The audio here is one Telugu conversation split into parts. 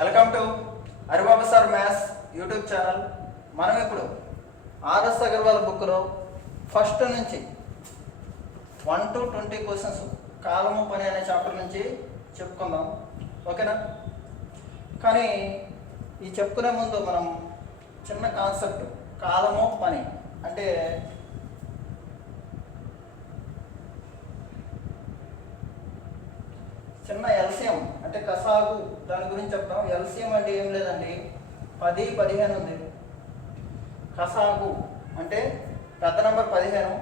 Welcome to Haribabu sir maths YouTube channel. మనం ఇప్పుడు ఆర్ఎస్ అగర్వాల్ బుక్లో ఫస్ట్ నుంచి 1 to 20 క్వశ్చన్స్ కాలము పని అనే చాప్టర్ నుంచి చెప్పుకుందాం, ఓకేనా? కానీ ఈ చెప్పుకునే ముందు మనం చిన్న కాన్సెప్ట్, కాలము పని అంటే చిన్న ఎల్సిఎం అంటే కసాగు, దాని గురించి చెప్తాం. ఎల్సిఎం అంటే ఏం లేదండి, 10, 15 ఉంది. కసాగు అంటే పెద్ద నెంబర్ 15,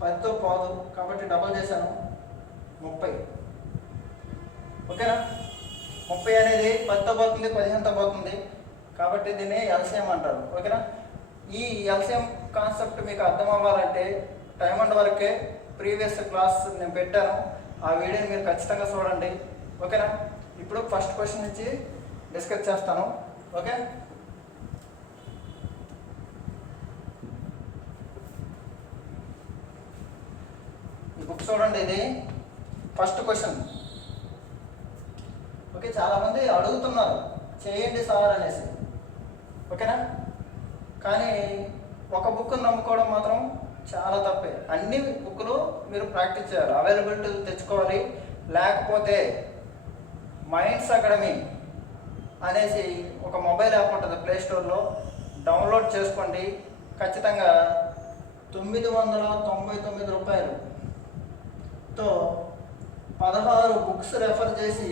10తో పోదు కాబట్టి డబల్ చేశాను, 30. ఓకేనా? 30 అనేది 10తో పోతుంది, 15తో పోతుంది కాబట్టి దీన్ని ఎల్సిఎం అంటారు, ఓకేనా? ఈ ఎల్సిఎం కాన్సెప్ట్ మీకు అర్థం అవ్వాలంటే టైం అండ్ వరకే ప్రీవియస్ క్లాస్ నేను పెట్టాను, ఆ వీడియోని మీరు ఖచ్చితంగా చూడండి, ఓకేనా? ఇప్పుడు ఫస్ట్ క్వశ్చన్ నుంచి డిస్కస్ చేస్తాను, ఓకే? ఈ బుక్ చూడండి, ఇది ఫస్ట్ క్వశ్చన్. ఓకే, చాలామంది అడుగుతున్నారు చేయండి సార్ అనేసి, ఓకేనా? కానీ ఒక బుక్ను నమ్ముకోవడం మాత్రం చాలా తప్పే. అన్ని బుక్లు మీరు ప్రాక్టీస్ చేయాలి, అవైలబిలిటీ తెచ్చుకోవాలి. లేకపోతే మైండ్స్ అకాడమీ అనేసి ఒక మొబైల్ యాప్ ఉంటుంది ప్లేస్టోర్లో, డౌన్లోడ్ చేసుకోండి. ఖచ్చితంగా 999 రూపాయలతో 16 బుక్స్ రెఫర్ చేసి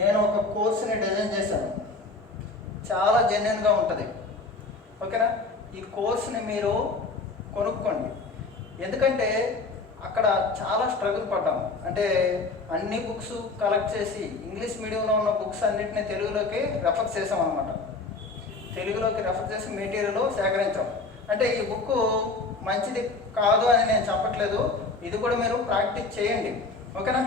నేను ఒక కోర్సుని డిజైన్ చేశాను. చాలా జెన్యున్గా ఉంటుంది, ఓకేనా? ఈ కోర్సుని మీరు కొనుక్కోండి. ఎందుకంటే అక్కడ చాలా స్ట్రగుల్ పడ్డాం. అంటే అన్ని బుక్స్ కలెక్ట్ చేసి ఇంగ్లీష్ మీడియంలో ఉన్న బుక్స్ అన్నిటిని తెలుగులోకి రెఫర్ చేసాం అనమాట. తెలుగులోకి రెఫర్ చేసి మెటీరియల్ సేకరించాం. అంటే ఈ బుక్ మంచిది కాదు అని నేను చెప్పట్లేదు, ఇది కూడా మీరు ప్రాక్టీస్ చేయండి, ఓకేనా?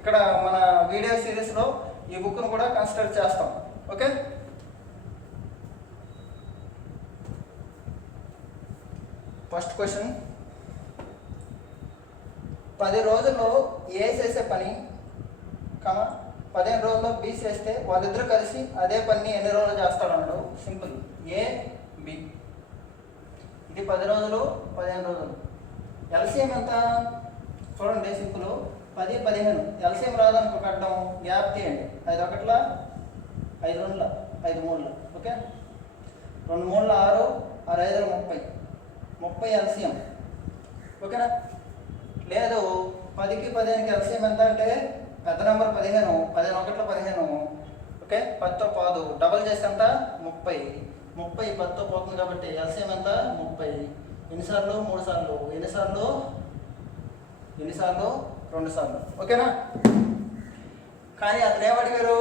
ఇక్కడ మన వీడియో సిరీస్లో ఈ బుక్ను కూడా కన్సిడర్ చేస్తాం, ఓకే? ఫస్ట్ క్వశ్చన్, 10 రోజుల్లో ఏ చేసే పని 15 రోజుల్లో బి చేస్తే వాళ్ళిద్దరూ కలిసి అదే పని ఎన్ని రోజులు చేస్తారు అన్నాడు. Simple, A B. ఇది 10 రోజులు, 15 రోజులు. ఎల్సిఎం ఎంత చూడండి, సింపుల్. 10, 15 ఎల్సిఎం రాదనుకో కట్టడం, గ్యాప్ తీయండి. 5 ఒకట్ల 5 రెండుల 5 మూడుల, ఓకే? 2 మూడుల 6, 6 5 30, 30 ఎల్సిఎం, ఓకేనా? లేదు 10కి 15కి ఎల్సిఎం ఎంత అంటే పెద్ద నెంబర్ 15, 15 ఒకట్ల 15, ఓకే? 10తో పోదు, డబల్ చేస్తే ఎంత 30, 10తో పోతుంది కాబట్టి ఎల్సిఎం ఎంత 30. ఎన్నిసార్లు? 3 సార్లు. ఎన్నిసార్లు? 2 సార్లు, ఓకేనా? కానీ అతను ఏమడిగారు,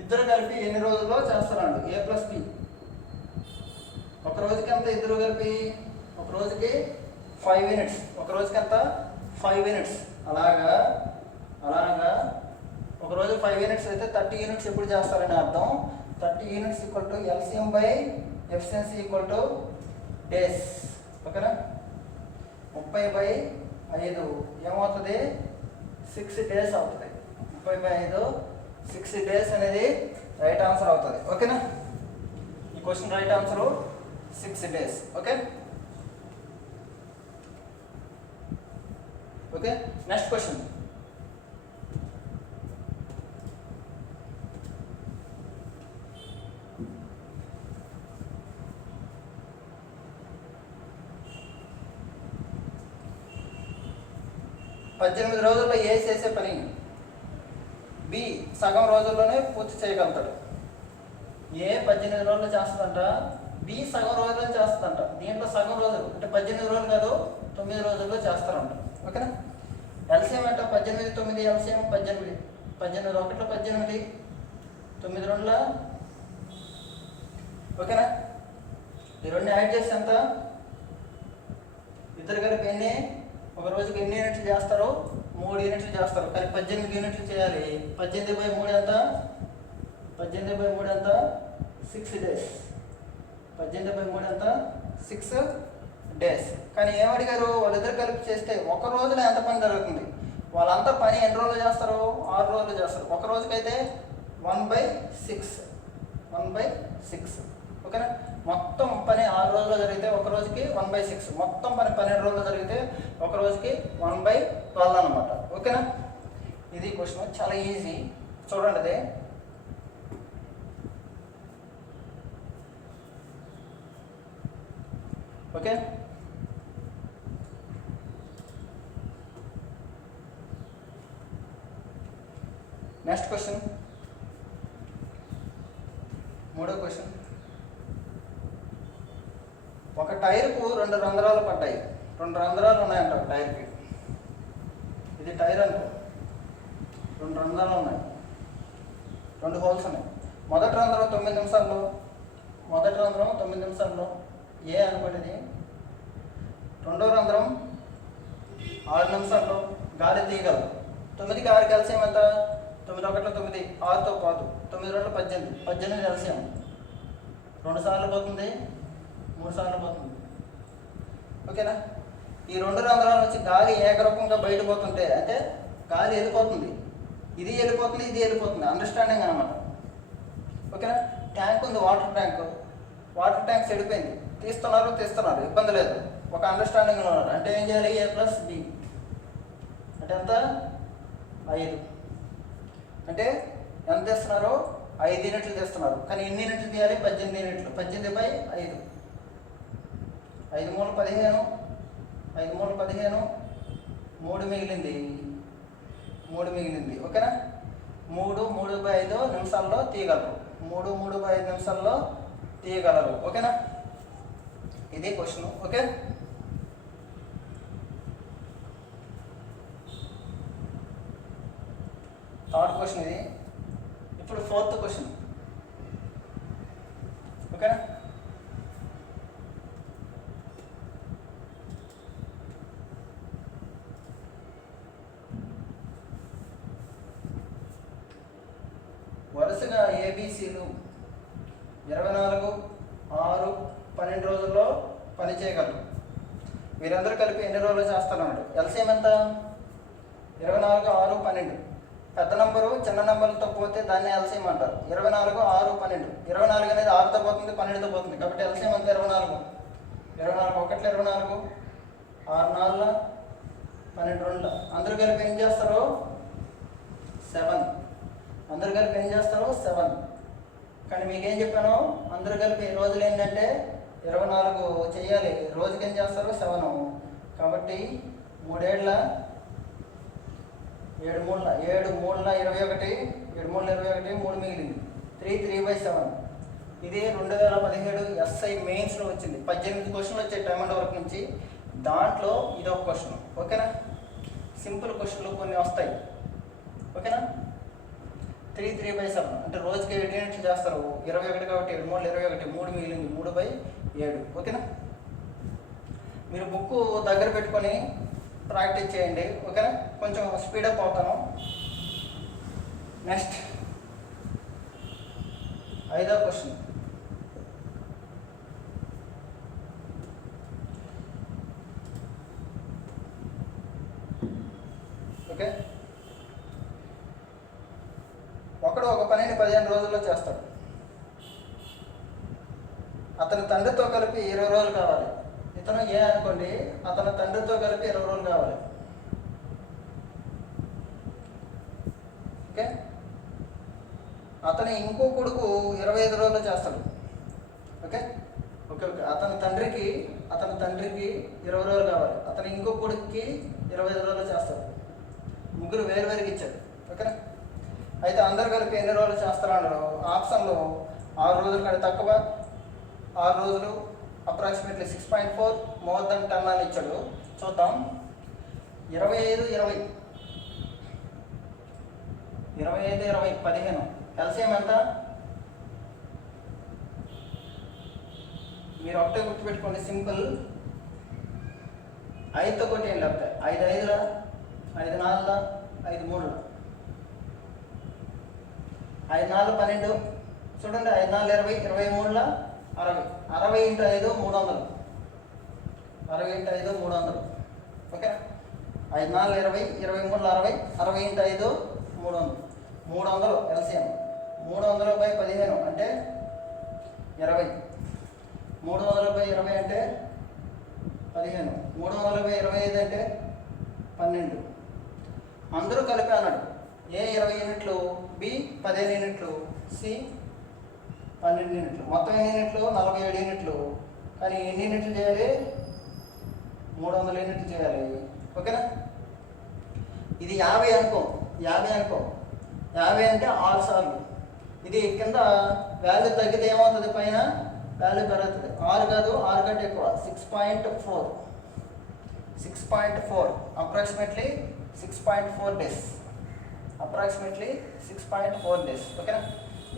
ఇద్దరు కలిపి ఎన్ని రోజుల్లో చేస్తారండు, A+B. ఒక రోజుకి ఎంత ఇద్దరు కలిపి? ఒక రోజుకి 5 minutes. ఒక రోజుకి ఎంత 5 minutes. అలాగా ఒక రోజు 5 minutes అయితే 30 units ఎప్పుడు చేస్తారని అర్థం. 30 units = LCM / efficiency = days, ఓకేనా? 30/5 ఏమవుతుంది? 6 days అవుతుంది. 30/5 6 days అనేది రైట్ ఆన్సర్ అవుతుంది, ఓకేనా? ఈ question right answer 6 days, okay? Okay, next question. పద్దెనిమిది రోజుల్లో ఏ చేసే పని బి సగం రోజుల్లోనే పూర్తి చేయగలుగుతాడు. ఏ 18 రోజుల్లో చేస్తుందంట, బి సగం రోజుల్లో చేస్తుందంట. దీంట్లో సగం రోజులు అంటే 18 రోజులు కాదు, 9 రోజుల్లో చేస్తారంట, ఓకేనా? ఎల్సిఎం అంటే 18, 9 ఎల్సిఎం 18. 18 ఒకట్ల 18, 9 రెండుల, ఓకేనా? ఈ రెండు యాడ్ చేస్తే ఎంత? ఇద్దరు కలిపి ఎన్ని? ఒక రోజుకి ఎన్ని యూనిట్లు చేస్తారు? 3 యూనిట్లు చేస్తారు. కానీ 18 యూనిట్లు చేయాలి. 18/3 ఎంత? 18/3 ఎంత? 6 days. 18/3 ఎంత? 6 days. కానీ ఏమడిగారు, వాళ్ళిద్దరు కలిపి చేస్తే ఒక రోజులో ఎంత పని జరుగుతుంది? వాళ్ళంతా పని ఎన్ని రోజులు చేస్తారు? 6 రోజులు చేస్తారు. ఒక రోజుకైతే 1/6 1/6. ఓకేనా? మొత్తం పని 6 రోజుల్లో జరిగితే ఒక రోజుకి 1/6. మొత్తం పని 12 రోజుల్లో జరిగితే ఒక రోజుకి 1/12 అనమాట. ఓకేనా? ఇది క్వశ్చన్ చాలా ఈజీ. చూడండి అది. ఓకే, నెక్స్ట్ క్వశ్చన్, మూడో క్వశ్చన్. ఒక టైర్కు 2 రంధ్రాలు పడ్డాయి. 2 రంధ్రాలు ఉన్నాయంట ఒక టైర్కి. ఇది టైర్ అనుకో, 2 రంధ్రాలు ఉన్నాయి, 2 హోల్స్ ఉన్నాయి. మొదటి రంధ్రం 9 నిమిషాల్లో, మొదటి రంధ్రం 9 నిమిషాల్లో ఏ అనుకోండి. రెండో రంధ్రం 6 నిమిషాల్లో గాలి తీయగలదు. 9కి 6 ఎల్సిఎం ఎంత? 9 1 9, 6తో పాటు 9 2 18, 18 ఎల్సిఎం. 2 సార్లు పోతుంది, 3 సార్లు పోతుంది. ఓకేనా? ఈ 2 రంధ్రాల నుంచి గాలి ఏకరూపంగా బయట పోతుంటే అంటే గాలి వెళ్ళిపోతుంది, ఇది వెళ్ళిపోతుంది, ఇది వెళ్ళిపోతుంది. అండర్స్టాండింగ్ అనమాట. ఓకేనా? ట్యాంక్ ఉంది, వాటర్ ట్యాంక్. వాటర్ ట్యాంక్ చెడిపోయింది, తీస్తున్నారు, ఇబ్బంది లేదు. ఒక అండర్స్టాండింగ్లో ఉన్నారు. అంటే ఏం చేయాలి? A+B అంటే ఎంత? 5. అంటే ఎంత తీస్తున్నారు? 5 యూనిట్లు తీస్తున్నారు. కానీ ఎన్ని యూనిట్లు తీయాలి? 18 యూనిట్లు. 18/5, 5 3 15, 5 3 15, 3 మిగిలింది. ఓకేనా? 3 3/5 నిమిషాల్లో తీయగలరు. 3 3/5 నిమిషాల్లో తీయగలరు. ఓకేనా? ఇదే క్వశ్చన్. ఓకే, థర్డ్ క్వశ్చన్ ఇది. ఇప్పుడు ఫోర్త్ క్వశ్చన్. ఓకేనా? వరుసగా ఏబిసిలు 24, 6, 12 రోజుల్లో పని చేయగలరు. వీరందరూ కలిపి ఎన్ని రోజులు చేస్తారన్నాడు? ఎల్సిఎం ఎంత? 24, 6, 12. పెద్ద నంబరు చిన్న నంబర్లతో పోతే దాన్ని ఎల్సిఎం అంటారు. 24, 6, 12. 24 అనేది 6తో పోతుంది, 12తో పోతుంది. కాబట్టి ఎల్సిఎం అంతా 24. 24 1 24, 6 4 12 2. అందరూ కలిపి ఏం చేస్తారు? 7. అందరూ కలిపి ఏం చేస్తారు? 7. కానీ మీకేం చెప్పాను? అందరూ కలిపి రోజులు ఏంటంటే 24 చేయాలి. రోజుకి ఏం చేస్తారు? 7. కాబట్టి 3 ఏళ్ళ 7 3 7 3 21, 7 3 21, 3 మిగిలింది. 3 3/7. ఇది 2017 ఎస్ఐ మెయిన్స్లో వచ్చింది. 18 క్వశ్చన్లు వచ్చాయి టైమ్ అండ్ వర్క్ నుంచి. దాంట్లో ఇది ఒక క్వశ్చన్. ఓకేనా? సింపుల్ క్వశ్చన్లు కొన్ని వస్తాయి. ఓకేనా? 3 3/7 అంటే రోజుకి 7 యూనిట్లు చేస్తారు. 21 కాబట్టి 7 3 21, 3 మిగిలింది. 3/7. ఓకేనా? మీరు బుక్ దగ్గర పెట్టుకొని ప్రాక్టీస్ చేయండి. ఓకేనా? కొంచెం స్పీడప్ అవుతాను. నెక్స్ట్ 5వ క్వశ్చన్. ఓకే, ఒకడు ఒక పనిని 15 రోజుల్లో చేస్తాడు. అతని తండ్రితో కలిపి 20 రోజులు కావాలి. ఇతను ఏ అనుకోండి, అతని తండ్రితో కలిపి 20 రోజులు కావాలి. ఓకే, అతని ఇంకో కొడుకు 25 రోజులు చేస్తాడు. ఓకే ఓకే ఓకే అతని తండ్రికి 20 రోజులు కావాలి. అతని ఇంకో కొడుకుకి 25 రోజులు చేస్తాడు. ముగ్గురు వేరువేరుగా ఇచ్చాడు. ఓకేనా? అయితే అందరు కలిపి ఎన్ని రోజులు చేస్తారన్నారు? ఆప్షన్లో 6 రోజులు కంటే తక్కువ, 6 రోజులు, అప్రాక్సిమేట్లీ 6.4, మోర్ దెన్ 10 అని ఇచ్చాడు. చూద్దాం. 25 20, 15. ఎల్సిఎం ఎంత? మీరు ఒకటే గుర్తుపెట్టుకోండి, సింపుల్. 5తో కొట్టి ఏం లేకపోతే 5 5, 5 4, 5 3, 5 4 12. చూడండి, 5 4 20, 23 60. 60 × 5 300. 60 × 5 300. Okay, 5 4 20, 23 60, 60 × 5 300, 300 LCM. 300/15 అంటే 20, 300/20 అంటే 15, 300/25 అంటే 12. అందరూ కలిపి అన్నాడు. ఏ 20 యూనిట్లు, బి 15 యూనిట్లు, సి 12 యూనిట్లు. మొత్తం ఎన్ని యూనిట్లు? 47 యూనిట్లు. కానీ ఎన్ని యూనిట్లు చేయాలి? 300 యూనిట్లు చేయాలి. ఓకేనా? ఇది 50 అనుకో, 50 అనుకో. 50 అంటే 6 సార్లు. ఇది కింద వాల్యూ తగ్గితే ఏమవుతుంది? పైన వాల్యూ పెరుగుతుంది. 6 కాదు, 6 కంటే ఎక్కువ. 6.4, 6.4, అప్రాక్సిమేట్లీ 6.4 డేస్, అప్రాక్సిమేట్లీ 6.4 డేస్. ఓకేనా?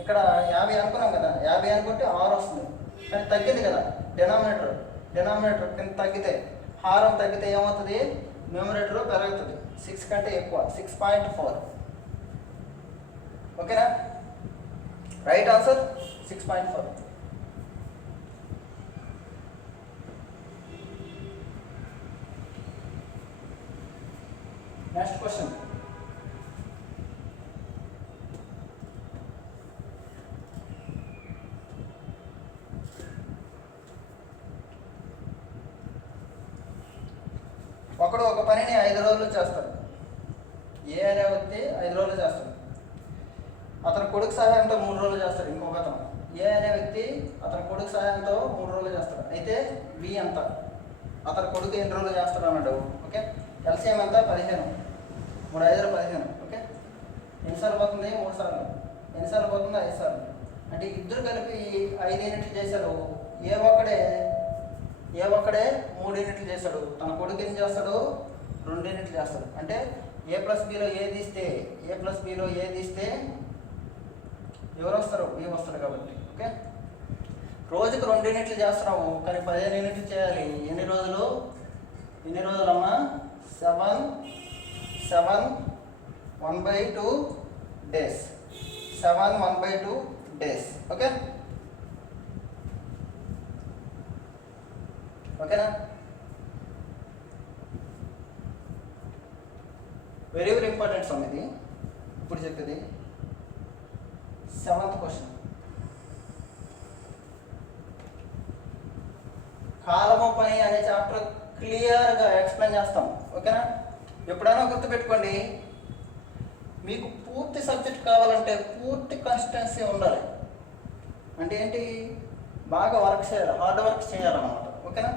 ఇక్కడ 50 అనుకున్నాం కదా, 50 అనుకుంటే 6 వస్తుంది. కానీ తగ్గింది కదా డినామినేటర్ కింద తగ్గితే, హారం తగ్గితే ఏమవుతుంది? న్యూమరేటర్ పెరుగుతుంది. 6 కంటే ఎక్కువ, 6.4. ఓకేనా? Right answer 6.4. Next question. ఒకడు ఒక పనిని 5 రోజులు చేస్తాడు. ఏ అనే వ్యక్తి 5 రోజులు చేస్తాడు. అతని కొడుకు సహాయంతో 3 రోజులు చేస్తాడు. ఇంకొక అతను ఏ అనే వ్యక్తి అతని కొడుకు సహాయంతో 3 రోజులు చేస్తాడు. అయితే బి ఎంత? అతని కొడుకు ఎన్ని రోజులు చేస్తాడు అన్నాడు. ఓకే, ఎల్సిఎం ఎంత? 15. 3 5 15. ఓకే, ఎన్నిసార్లు పోతుంది? 3 సార్లు. ఎన్నిసార్లు పోతుంది? 5 సార్లు. అంటే ఇద్దరు కలిపి 5 యూనిట్లు చేశారు. ఏ ఒక్కడే 3 యూనిట్లు చేశాడు. తన కొడుకు ఏం చేస్తాడు? 2 యూనిట్లు చేస్తాడు. అంటే A+Bలో ఏది ఇస్తే ఎవరు వస్తారు? బి వస్తారు కాబట్టి. ఓకే, రోజుకు 2 యూనిట్లు చేస్తున్నాము, కానీ 15 యూనిట్లు చేయాలి. ఎన్ని రోజులమ్మా? 7 1/2 డేస్. 7 1/2 డేస్. ఓకే, ఓకేనా? వెరీ వెరీ ఇంపార్టెంట్ సమ్ ఇది. ఇప్పుడు చెప్పేది 7th క్వశ్చన్. కాలము పని అనే చాప్టర్ క్లియర్గా ఎక్స్ప్లెయిన్ చేస్తాం. ఓకేనా? ఎప్పుడైనా గుర్తుపెట్టుకోండి, మీకు పూర్తి సబ్జెక్ట్ కావాలంటే పూర్తి కన్సిస్టెన్సీ ఉండాలి. అంటే ఏంటి? బాగా వర్క్ చేయాలి, హార్డ్ వర్క్ చేయాలన్నమాట. ఓకేనా?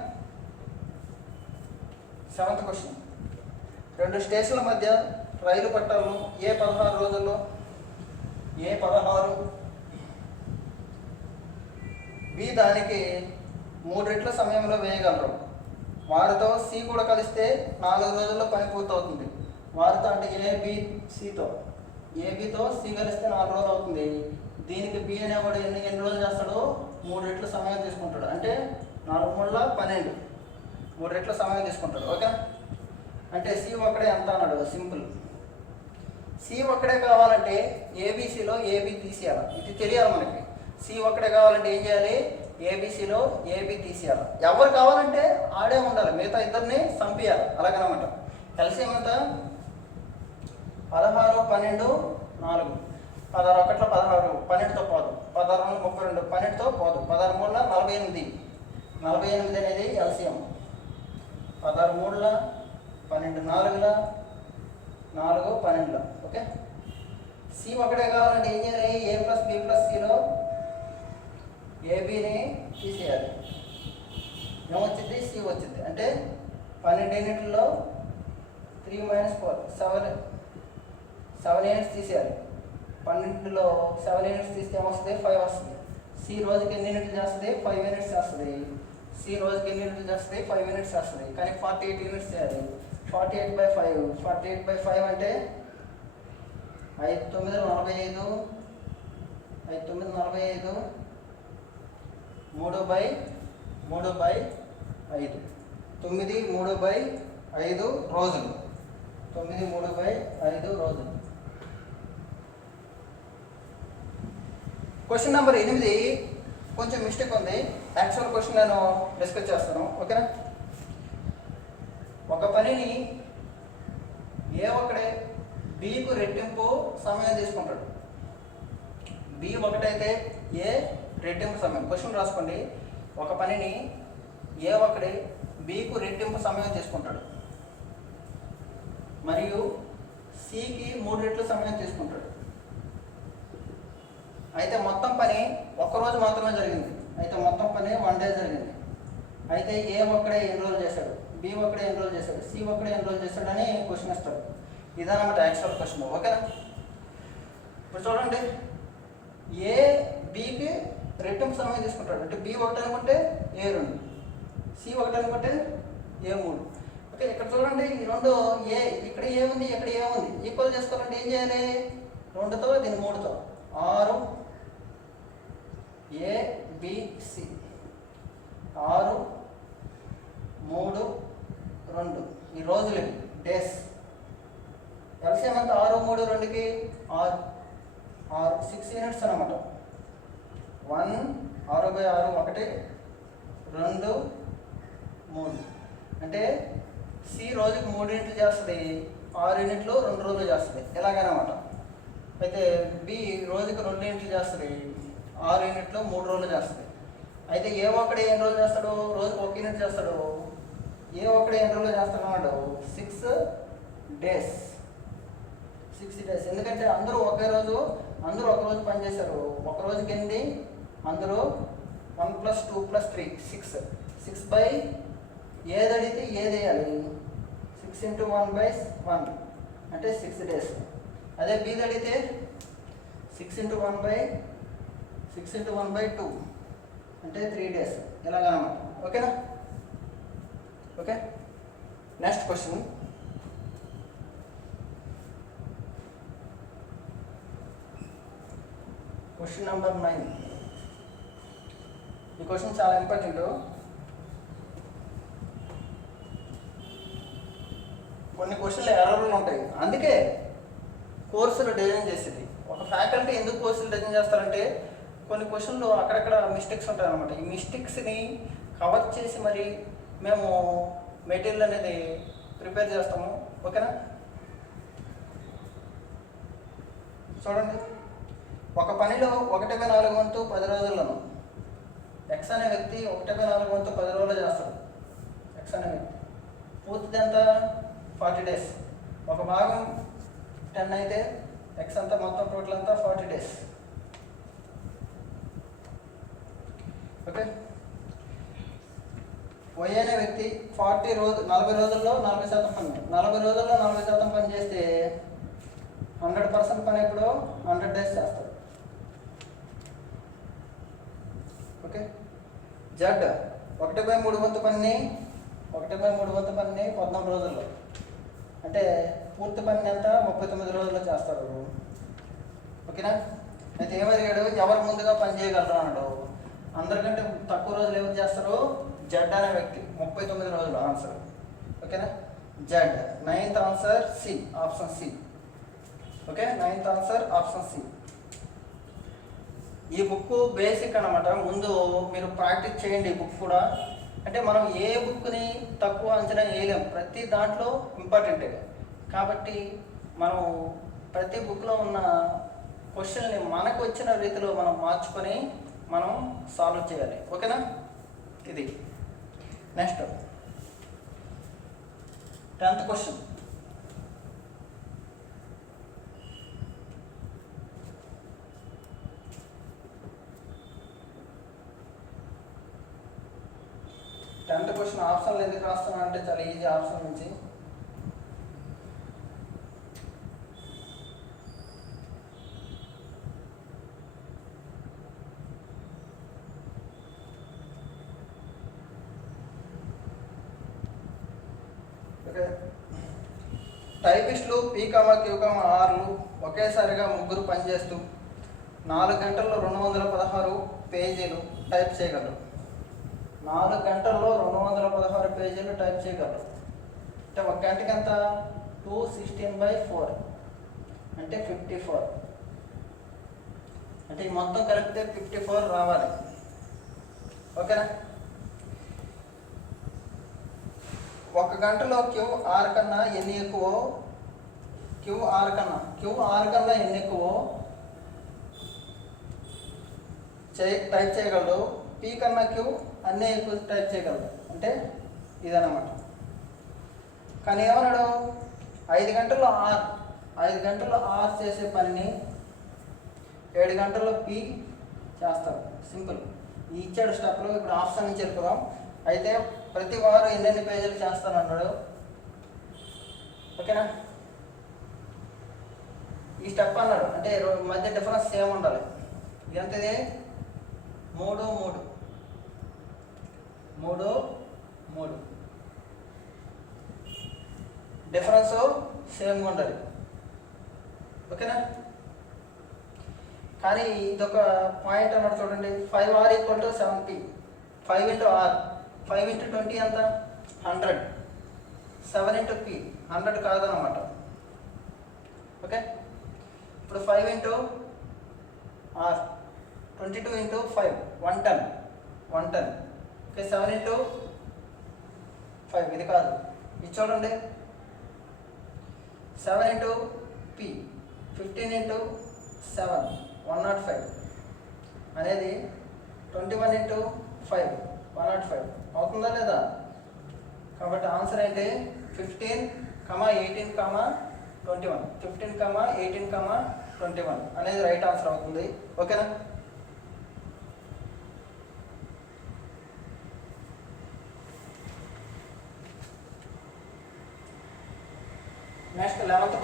7th question. 2 స్టేషన్ల మధ్య రైలు పట్టాలను ఏ 16 రోజుల్లో బి దానికి 3 రెట్ల సమయంలో వేయగలరు. వారితో సి కూడా కలిస్తే 4 రోజుల్లో పని పూర్తవుతుంది. వారితో అంటే ఏబితో సి కలిస్తే 4 రోజులు అవుతుంది. దీనికి బి అనేవాడు ఎన్ని రోజులు చేస్తాడు? 3 రెట్ల సమయం తీసుకుంటాడు. అంటే 4 3 12, 3 రెట్ల సమయం తీసుకుంటాడు. ఓకే, అంటే సి ఒక్కడే ఎంత అన్నాడు? సింపుల్. సి ఒక్కడే కావాలంటే ఏబిసిలో ఏబి తీసేయాలి. ఇది తెలియాలి మనకి. సి ఒక్కడే కావాలంటే ఏం చేయాలి? ఏబిసిలో ఏబి తీసేయాలి. ఎవరు కావాలంటే ఆడే ఉండాలి, మిగతా ఇద్దరిని చంపేయాలి. అలాగనమాట. ఎల్సిఎం ఎంత? 16 12 4, 16 1 16, 12తో పోదు, 16 32, 12తో పోదు, 16 3 48. 48 అనేది ఎల్సిఎం. 16 3 12 4 4 12. ఓకే, సి ఒకటే కావాలంటే ఏం చేయాలి? A+B+Cలో ఏబిని తీసేయాలి. ఏమొచ్చింది? సి వచ్చింది. అంటే 12 యూనిట్లలో 3 - 4 7 యూనిట్స్ తీసేయాలి. 12లో 7 యూనిట్స్ తీస్తే ఏమొస్తుంది? 5 వస్తుంది. సి రోజుకి ఎన్ని యూనిట్లు చేస్తుంది? 5 యూనిట్స్ చేస్తుంది. సి రోజుకి ఎన్ని యూనిట్లు చేస్తుంది? 5 యూనిట్స్ చేస్తుంది. కానీ 48 యూనిట్స్ చేయాలి. 48/5 అంటే 5 9 45, 5 9 45, 3/5, 9 3/5 రోజులు. 9 3/5 రోజులు. క్వశ్చన్ నెంబర్ 8 కొంచెం మిస్టేక్ ఉంది. యాక్చువల్ క్వశ్చన్ నేను డిస్కస్ చేస్తాను. ఓకేనా? ఒక పనిని ఏ ఒకడే బికు రెట్టింపు సమయం తీసుకుంటాడు. బి ఒకటైతే ఏ రెట్టింపు సమయం. క్వశ్చన్ రాసుకోండి. ఒక పనిని ఏ ఒకడే బికు రెట్టింపు సమయం తీసుకుంటాడు మరియు సికి 3 రెట్లు సమయం తీసుకుంటాడు. అయితే మొత్తం పని ఒక్కరోజు మాత్రమే జరిగింది. అయితే మొత్తం పని 1 డే జరిగింది. అయితే ఏ ఒక్కడే ఎన్ని రోజులు చేశాడు, బి ఒక్కడే ఎన్ని రోజులు చేశాడు, సి ఒక్కడే ఎన్ని రోజులు చేశాడు అని క్వశ్చన్ ఇస్తాడు. ఇదన్నమాట యాక్చువల్ క్వశ్చన్. ఓకేనా? ఇప్పుడు చూడండి, ఏ బికి రెట్టింపు సమయం తీసుకుంటాడు. అంటే బి ఒకటి అనుకుంటే ఏ 2, సి ఒకటి అనుకుంటే ఏ 3. ఓకే, ఇక్కడ చూడండి, ఈ రెండు ఏ ఇక్కడ ఏముంది ఇక్కడ ఏముంది ఈక్వల్ చేసుకోవాలంటే ఏం చేయాలి? 2తో దీన్ని 3తో 6 ఏ బి సి 6 3 2 ఈ రోజులు డేస్. ఎల్సిఎం అంతా 6 3 2కి 6 6 యూనిట్స్ అన్నమాట. 1 6/6 1 2 3 అంటే సి రోజుకి 3 యూనిట్లు చేస్తుంది, 6 యూనిట్లు 2 రోజులు చేస్తుంది, ఎలాగనమాట. అయితే బి రోజుకి 2 యూనిట్లు చేస్తుంది, 6 యూనిట్లు 3 రోజులు చేస్తుంది. అయితే ఏ ఒక్కడే ఎన్ని రోజులు చేస్తాడు? రోజుకి 1 యూనిట్ చేస్తాడు. ఏ ఒక్కడే ఎన్ని రోజులు చేస్తాడు అన్నాడు? 6 డేస్. 6 డేస్. ఎందుకంటే అందరూ ఒక రోజు పనిచేశారు. ఒక రోజుకి ఎన్ని? అందరూ 1 + 2 + 3 6. 6 ఏది అడిగితే ఏది వేయాలి? 6 × 1/1 అంటే 6 డేస్. అదే బీది అడిగితే 6 × 1/2 అంటే 3 డేస్. ఇలాగనమాట. ఓకేనా? Okay, next question. Question number 9. ఈ క్వశ్చన్ చాలా ఇంపార్టెంట్. కొన్ని క్వశ్చన్లు ఎర్రర్లు ఉంటాయి, అందుకే కోర్సులు డిజైన్ చేసేది. ఒక ఫ్యాకల్టీ ఎందుకు కోర్సులు డిజైన్ చేస్తారంటే కొన్ని క్వశ్చన్లు అక్కడక్కడ మిస్టేక్స్ ఉంటాయి అన్నమాట. ఈ మిస్టేక్స్ని కవర్ చేసి మరి మేము మెటీరియల్ అనేది ప్రిపేర్ చేస్తాము. ఓకేనా? చూడండి, ఒక పనిలో 1/4 వంతు 10 రోజుల్లోను ఎక్స్ అనే వ్యక్తి 1/4 వంతు 10 రోజులు చేస్తాడు. ఎక్స్ అనే వ్యక్తి పూర్తిది ఎంత? 40 డేస్. ఒక భాగం 10 అయితే ఎక్స్ అంతా మొత్తం టోటల్ అంతా 40 డేస్. ఓకే, వై అనే వ్యక్తి 40 రోజుల్లో 40% పని. 40 రోజుల్లో 40% పని చేస్తే 100% పని ఎప్పుడో 100 డేస్ చేస్తాడు. ఓకే, జడ్ 1/3 వంతు పని 14 రోజుల్లో అంటే పూర్తి పని అంతా 39 రోజుల్లో చేస్తారు. ఓకేనా? అయితే ఏమడిగాడు? ఎవరు ముందుగా పని చేయగలరు అన్నాడు. అందరికంటే తక్కువ రోజులు ఎవరు చేస్తారు? జడ్ అనే వ్యక్తి 39 రోజులు ఆన్సర్. ఓకేనా? Z. 9th answer C, option C. Okay, 9th answer option C. ఈ బుక్ బేసిక్ అనమాట. ముందు మీరు ప్రాక్టీస్ చేయండి ఈ బుక్ కూడా. అంటే మనం ఏ బుక్ని తక్కువ అంచనా వేయలేం, ప్రతి దాంట్లో ఇంపార్టెంటే. కాబట్టి మనం ప్రతి బుక్లో ఉన్న క్వశ్చన్ని మనకు వచ్చిన రీతిలో మనం మార్చుకొని మనం సాల్వ్ చేయాలి. ఓకేనా? ఇది నెక్స్ట్ 10th క్వశ్చన్. ఆప్షన్లు ఎందుకు రాస్తున్నా అంటే చాలా ఈజీ. ఆప్షన్ నుంచి టైపిస్టులు P,Q,Rలు ఒకేసారిగా 3 పనిచేస్తూ 4 గంటల్లో 216 పేజీలు టైప్ చేయగలరు. 4 గంటల్లో 216 పేజీలు టైప్ చేయగలరు. అంటే ఒక గంటకి ఎంత? 216/4 అంటే 54. అంటే ఈ మొత్తం కలిపితే 54 రావాలి. ఓకేనా? 1 గంటలో Q R కన్నా ఎన్ని ఎక్కువ క్యూఆర్ కన్నా ఎన్ని ఎక్కువ టైప్ చేయగలడు, పీ కన్నా క్యూ అన్నీ ఎక్కువ టైప్ చేయగలడు, అంటే ఇదన్నమాట. కానీ ఏమన్నాడు, 5 గంటల్లో ఆర్ చేసే పనిని 7 గంటల్లో పీ చేస్తాడు. సింపుల్. ఇచ్చాడు స్టెప్లో. ఇప్పుడు ఆప్షన్ నుంచి వెళ్ళిపోదాం. అయితే ప్రతి వారం ఎన్నెన్ని పేజీలు చేస్తానన్నాడు. ఓకేనా, ఈ స్టెప్ అన్నాడు అంటే మధ్య డిఫరెన్స్ సేమ్ ఉండాలి. ఎంతది 3 డిఫరెన్స్ సేమ్గా ఉండాలి. ఓకేనా, కానీ ఇదొక పాయింట్ అన్నాడు చూడండి. 5R = 7P. 5 × R, 5 × 20 ఎంత 100. 7 × P 100 కాదనమాట. ఓకే, ఇప్పుడు 5 × R 22 × 5 110. ఓకే, 7 × 5 ఇది కాదు, ఇది చూడండి. 7 × P 15 × 7 105 అనేది 21 × 5 105 అవుతుందా లేదా? కాబట్టి ఆన్సర్ ఏంటి 15, 18, 21. 15, 18, 21 అనేది రైట్ ఆన్సర్ అవుతుంది. ఓకేనా, నెక్స్ట్ 11th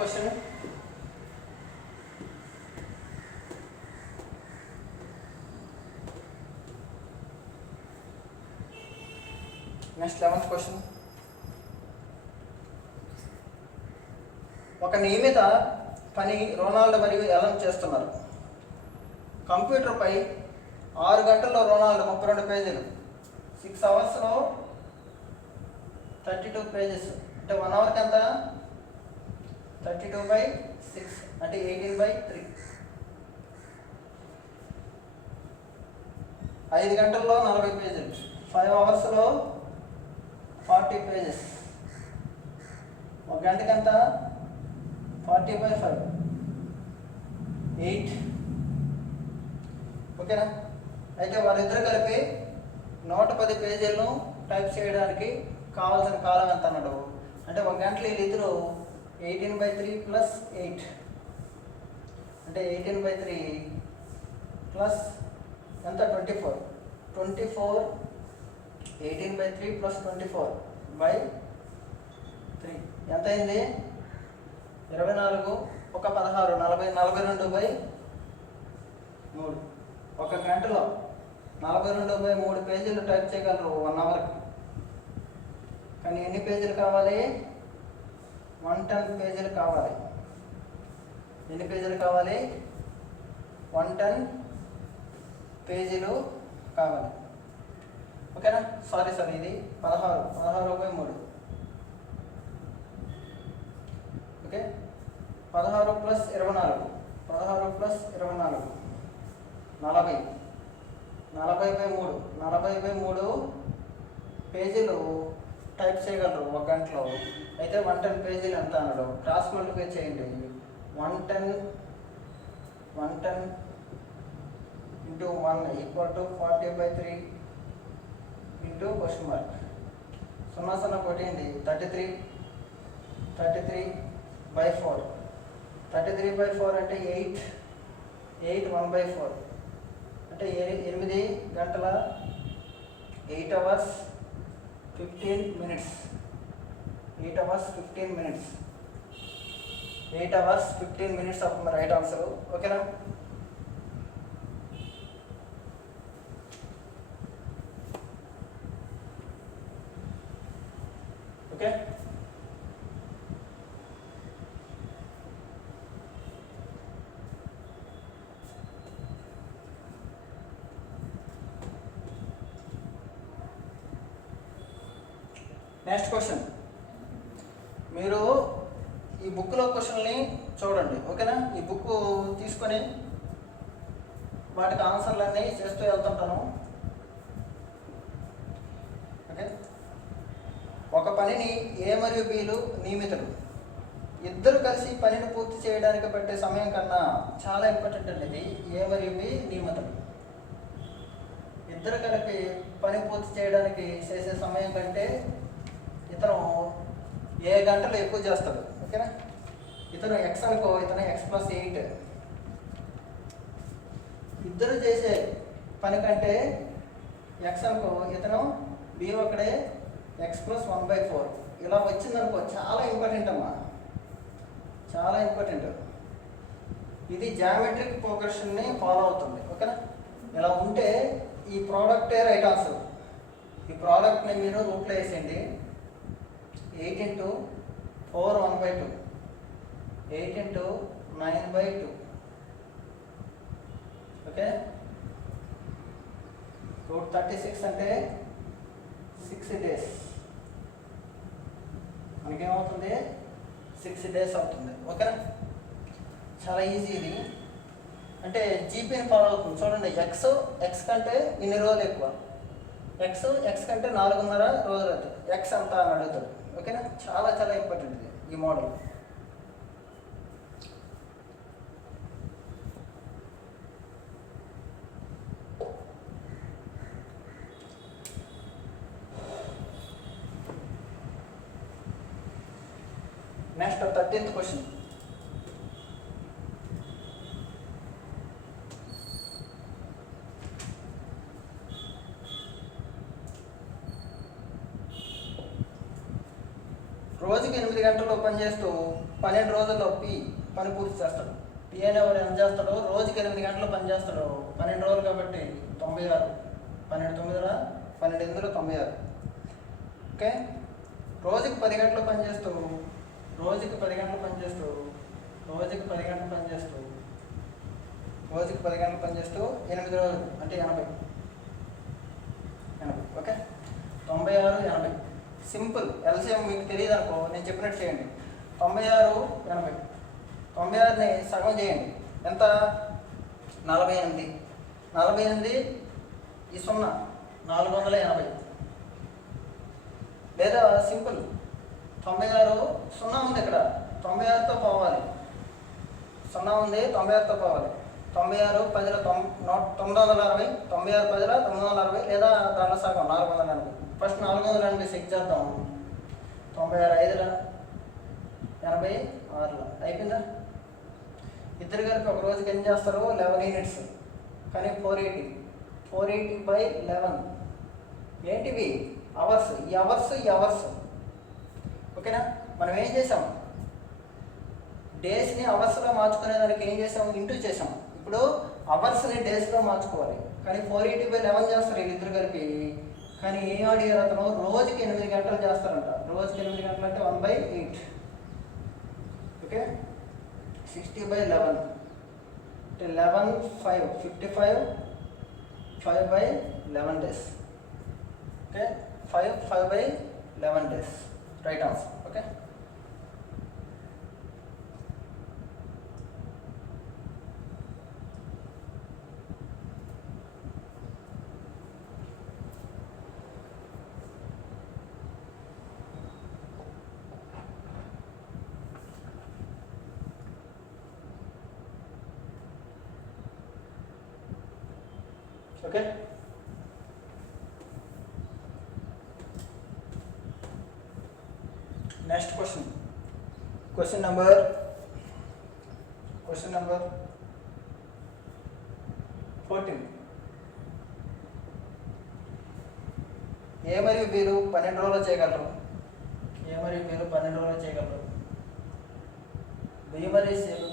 క్వశ్చన్. ఒక నియమిత పని రొనాల్డో మరియు ఎలన్ చేస్తున్నారు. కంప్యూటర్పై 6 గంటల్లో రొనాల్డో 32 పేజీలు, 6 అవర్స్లో 32 పేజెస్, అంటే 1 అవర్కి ఎంత 32/6 అంటే 18/3. 5 గంటల్లో 40 పేజీలు, 5 అవర్స్లో 40 పేజెస్, 1 గంటకి ఎంత 40/5 8. ఓకేనా, అయితే వారిద్దరు కలిపి 110 పేజీలను టైప్ చేయడానికి కావాల్సిన కాలం ఎంత అన్నాడు. అంటే 1 గంటలో వీళ్ళిద్దరు 18/3 + 8 అంటే 18/3 ప్లస్ ఎంత 24. 18/3 + 24/3 ఎంత అయింది 24. 16 42/3. 1 గంటలో 42/3 పేజీలు టైప్ చేయగలరు 1 అవర్కి. కానీ ఎన్ని పేజీలు కావాలి 110 పేజీలు కావాలి. ఎన్ని పేజీలు కావాలి 110 పేజీలు కావాలి. ఓకేనా, సారీ ఇది 16/3. ఓకే, 16 + 24 40. 40/3 40/3 పేజీలు టైప్ చేయగలరు 1 గంటలో. అయితే 110 పేజీలు ఎంత అన్నాడు. క్రాస్ మల్టిప్లై చేయండి. 110 × 1 = 40/3 క్వశ్చన్ మార్క్ 0 కొట్టేయండి. 33/4 33/4 అంటే 8 1/4 అంటే 8 గంటల 8 hours 15 minutes 8 hours 15 minutes 8 hours 15 minutes అవుతుంది రైట్ ఆన్సర్. ఓకేనా, ఓకే. Next question. మీరు ఈ బుక్లో క్వశ్చన్ని చూడండి. ఓకేనా, ఈ బుక్ తీసుకొని వాటికి ఆన్సర్లన్నీ చేస్తూ వెళ్తుంటాను. ఓకే, ఒక పనిని ఏ మరియు బీలు నియమితులు. ఇద్దరు కలిసి పనిని పూర్తి చేయడానికి పట్టే సమయం కన్నా చాలా ఇంపార్టెంట్ అండి ఇది ఏ మరియు బి నియమతం. ఇద్దరు కలిపి పని పూర్తి చేయడానికి చేసే సమయం కంటే ఇతను ఏ గంటలు ఎక్కువ చేస్తాడు. ఓకేనా, ఇతను ఎక్స్ అనుకో, ఇతను x+8. ఇద్దరు చేసే పని కంటే ఎక్స్ అనుకో, ఇతను బి ఒకడే x+1/4. ఇలా వచ్చిందనుకో చాలా ఇంపార్టెంట్ అమ్మా, చాలా ఇంపార్టెంట్. ఇది జామెట్రిక్ ప్రోగ్రెషన్ని ఫాలో అవుతుంది. ఓకేనా, ఇలా ఉంటే ఈ ప్రోడక్టే రైట్ ఆన్సర్. ఈ ప్రోడక్ట్ని మీరు రూట్లో వేసేయండి. 8 × 4 1/2, 8 × 9/2. ఓకే, √36 అంటే 6 days. మనకేమవుతుంది, 6 days అవుతుంది. ఓకేనా, చాలా ఈజీ ఇది. అంటే జీపీని ఫాలో అవుతుంది. చూడండి, ఎక్స్ కంటే ఇన్ని రోజులు ఎక్కువ, ఎక్స్ కంటే 4.5 రోజులు అవుతుంది. ఎక్స్ అంతా అని అడుగుతాడు. ఓకేనా, చాలా చాలా ఇంపార్టెంట్ ఇది ఈ మోడల్. Next 13th question. రోజుకి 8 గంటల్లో పనిచేస్తూ 12 రోజుల్లో పని పూర్తి చేస్తాడు. పి అనేవాడు ఎంత చేస్తాడు, రోజుకి 8 గంటలు పని చేస్తాడు. 12 రోజులు కాబట్టి 96. 12 9 12 8 96. ఓకే, రోజుకి 10 గంటలు పనిచేస్తూ 8 రోజులు అంటే 80. ఓకే, 96 80. సింపుల్. ఎల్సిఎం మీకు తెలియదు అనుకో, నేను చెప్పినట్టు చేయండి. 96 80. 96ని సగం చేయండి, ఎంత? 48. 48 ఈ 0 480. లేదా సింపుల్, 96 0 ఉంది ఇక్కడ, 96తో పోవాలి. 0 ఉంది, 96తో పోవాలి. 96 10 960, 96 10 960, లేదా దాంట్లో సగం 480. ఫస్ట్ 480 చెక్ చేద్దాం. 96 5 86 అయిపోయిందా? ఇద్దరు కలిపి ఒక రోజుకి ఏం చేస్తారు, 11 యూనిట్స్. కానీ 480/11 ఏంటివి? అవర్స్. ఈ అవర్స్. ఓకేనా, మనం ఏం చేసాం, డేస్ని అవర్స్లో మార్చుకునేదానికి ఏం చేసాం, ఇంటూ చేసాం. ఇప్పుడు అవర్స్ని డేస్లో మార్చుకోవాలి. కానీ 480/11 చేస్తారు వీళ్ళిద్దరు కలిపి. కానీ ఏం అడిగారు అతను, రోజుకి 8 గంటలు చేస్తారంట. రోజుకి 8 గంటలు అంటే 1/8. ఓకే, 60/11 అంటే 11 5 55 5/11 days. Okay, 5/11 days right answer. Okay, okay. Next question number 14. ఏ మరియు బీలు 12 రోజులు చేయగలరు. బి మరియు సిలు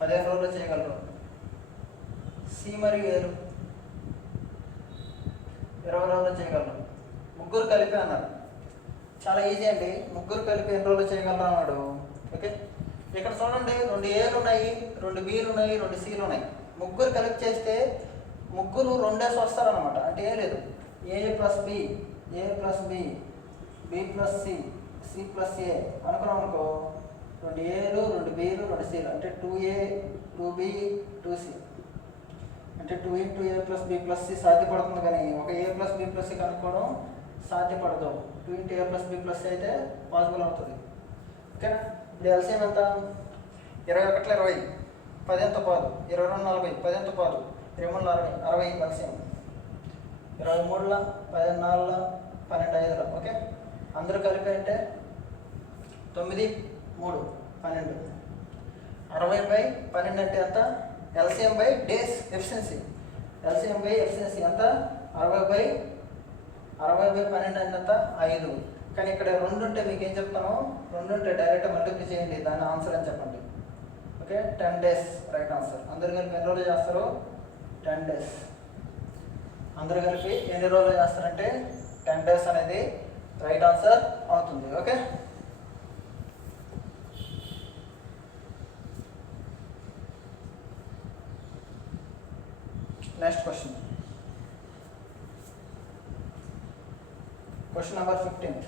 15 రోజులు చేయగలరు. సి మరియు ఏలు 20 రోజులు చేయగలరు. ముగ్గురు కలిపి అన్నారు. చాలా ఈజీ అండి, ముగ్గురు కలిపి ఎన్ని రోజులు చేయగలరు అన్నాడు. ఓకే, ఇక్కడ చూడండి, 2 ఏలు ఉన్నాయి, 2 బీలు ఉన్నాయి, 2 సీలు ఉన్నాయి. ముగ్గురు కలిపి చేస్తే ముగ్గురు 2 డేస్ వస్తారనమాట. అంటే ఏం లేదు, A plus B, B plus C, C plus A అనుకున్నాం అనుకో. 2 ఏలు, 2 బీలు, 2 సీలు అంటే 2A 2B 2C అంటే 2 × A + B + C సాధ్యపడుతుంది. కానీ ఒక A + B + C కనుక్కోవడం సాధ్యపడదు. 2 × A + B + C అయితే పాసిబుల్ అవుతుంది. ఓకేనా. ఇప్పుడు ఎల్సిఎం ఎంత? 21 20, 10 ఎంత పాదు, 22 40, 10 ఎంత పాదు, 23 60, 60 ఎల్సిఎం, 23 10 4 12 5. ఓకే, అందరూ కలిపి అంటే 9 3 12, 60/12 అంటే ఎంత? LCM by days efficiency, LCM by efficiency ఎంత? 60/12 అంటే ఎంత? 5. కానీ ఇక్కడ 2 ఉంటే మీకు ఏం చెప్తాను, 2 ఉంటే డైరెక్ట్ మల్టిప్లై చేయండి, దాని ఆన్సర్ అని చెప్పండి. Okay, 10 days right answer. అందరు కలిపి ఎన్ని రోజులు చేస్తారు? 10 days. అందరు కలిపి ఎన్ని రోజులు చేస్తారంటే 10 days అనేది రైట్ ఆన్సర్ అవుతుంది. Okay, next question, question number 15.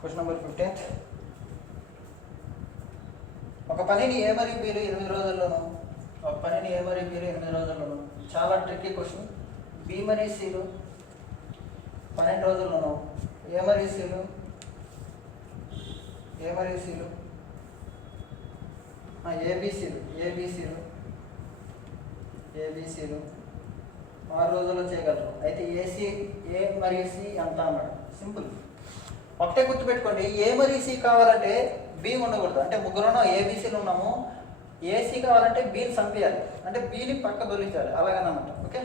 Question number 15. ఒక పనిని ఏ మరియు బీలు 8 రోజుల్లోనూ, ఒక పనిని ఏ మరియు బీలు 8 రోజుల్లోనూ, చాలా ట్రిక్కీ క్వశ్చన్. బి మరియు సిలు 12 రోజుల్లోనూ, ఏ మరియు సిలు 6 రోజుల్లో చేయగలరు. అయితే ఏ మరియు సి ఎంత అన్నాడు. సింపుల్, ఒకటే గుర్తుపెట్టుకోండి, ఏ మరియు సి కావాలంటే బి ఉండకూడదు. అంటే ముగ్గురున్నాం, ఏబిసిలు ఉన్నాము, ఏసీ కావాలంటే బీని చంపేయాలి, అంటే బీని పక్క దొలించాలి, అలాగనమాట. ఓకే,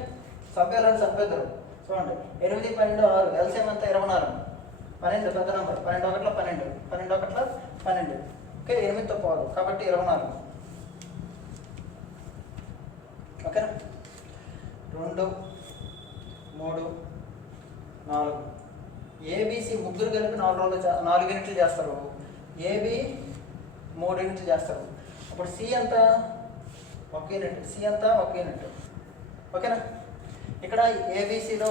చంపేయాలని చంపేద్దరు. చూడండి, 8 12 6, ఎల్సిఎం ఎంత? 24, 12 పెద్ద నెంబర్, 12 1 12, 12 1 12. ఓకే, 8తో పోదు కాబట్టి 24. ఓకేనా, 2 3 4. ఏబిసి ముగ్గురు కలిపి 4 రోజులు 4 యూనిట్లు చేస్తారు, ఏబి 3 యూనిట్లు చేస్తారు. అప్పుడు సి ఎంత? 1 యూనిట్, సి ఎంత? 1 యూనిట్. ఓకేనా, ఇక్కడ ఏబిసిలో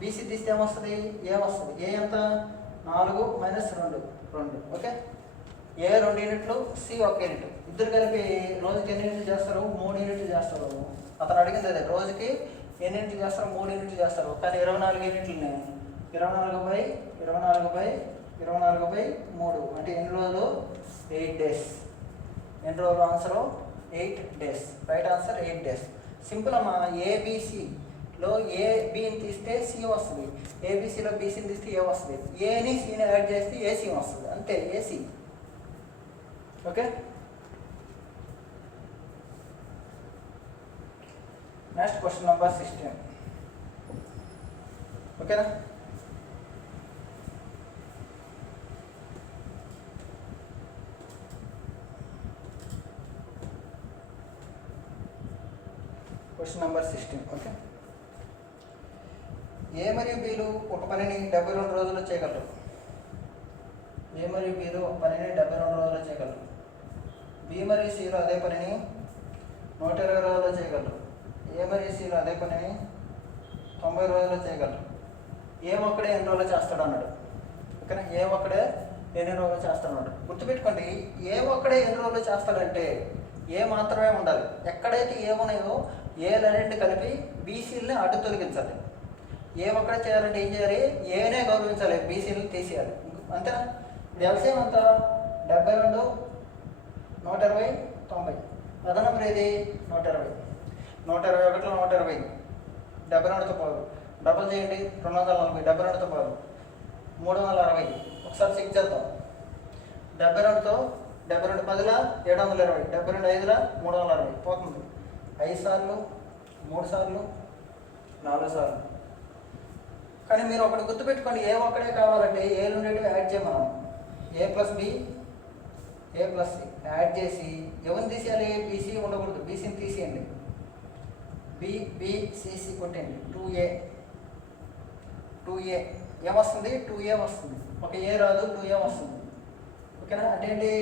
బీసీ తీస్తే ఏమొస్తుంది? ఏమొస్తుంది? ఏ ఎంత? 4 - 2. ఓకే, ఏ 2 యూనిట్లు, సి 1 యూనిట్. ఇద్దరు కలిపి రోజుకి ఎన్ని యూనిట్లు చేస్తారు? 3 యూనిట్లు చేస్తారు. అతను అడిగింది అదే, రోజుకి ఎన్ని యూనిట్లు చేస్తారు? 3 యూనిట్లు చేస్తారు. కానీ 24 యూనిట్లని 24/24/24/3 అంటే ఎన్ని రోజులు? 8 days. ఎన్ని రోజులు? Answer 8 days. Right answer 8 days. Simple అమ్మా. ఏబిసిలో ఏ బిని తీస్తే సి వస్తుంది, ఏబిసిలో బీసీని తీస్తే ఏ వస్తుంది, ఏని సిని యాడ్ చేస్తే ఏసీ వస్తుంది, అంతే, AC. Okay, next question number 16. ఓకేనా, క్వశ్చన్ నెంబర్ 16. ఓకే, ఏ మరియు బీలు ఒక పనిని 72 రోజుల్లో చేయగలరు. ఏ మరియు బీలు ఒక పనిని 72 రోజుల్లో చేయగలరు. బి మరియు సిలో అదే పనిని 120 రోజుల్లో చేయగలరు. ఏ మరియు సిలో అదే పనిని 90 రోజుల్లో చేయగలరు. ఏ ఒక్కడే ఎన్ని రోజుల్లో చేస్తాడు అన్నాడు. ఓకేనా, ఏ ఒక్కడే ఎన్ని రోజులు చేస్తాడు. గుర్తుపెట్టుకోండి, ఏ ఒక్కడే ఎన్ని రోజులు చేస్తాడంటే ఏ మాత్రమే ఉండాలి. ఎక్కడైతే ఏ ఉన్నాయో ఏలన్నింటి కలిపి బీసీలని అడ్డు తొలగించాలి. ఏ ఒక్కడే చేయాలంటే ఏం చేయాలి? ఏనే గౌరవించాలి, బీసీలను తీసేయాలి, అంతేనా. ఎల్సిఎం అంత 72 120 90. అదనంబర్ ఏది? 120. 121 120, 72తో పోదు. డబుల్ చేయండి, 240, 72తో పోదు, 360. ఒకసారి చెక్ చేద్దాం. 72తో 72 10 720, 72 5 360 పోతుంది. 5 సార్లు, 3 సార్లు, 4 సార్లు. కానీ మీరు ఒకటి గుర్తుపెట్టుకోండి, ఏ ఒక్కడే కావాలంటే ఏలు ఉండేటివి యాడ్ చేయమన్నాం. ఏ ప్లస్ బి, ఏ ప్లస్ సి యాడ్ చేసి ఎవరిని తీసేయాలి? బీసీ ఉండకూడదు, బీసీని తీసేయండి. బిసిసి కొట్టండి. 2a ఏమొస్తుంది? 2a వస్తుంది. ఒక ఏ రాదు, 2a వస్తుంది. ఓకేనా, అంటే ఏంటి?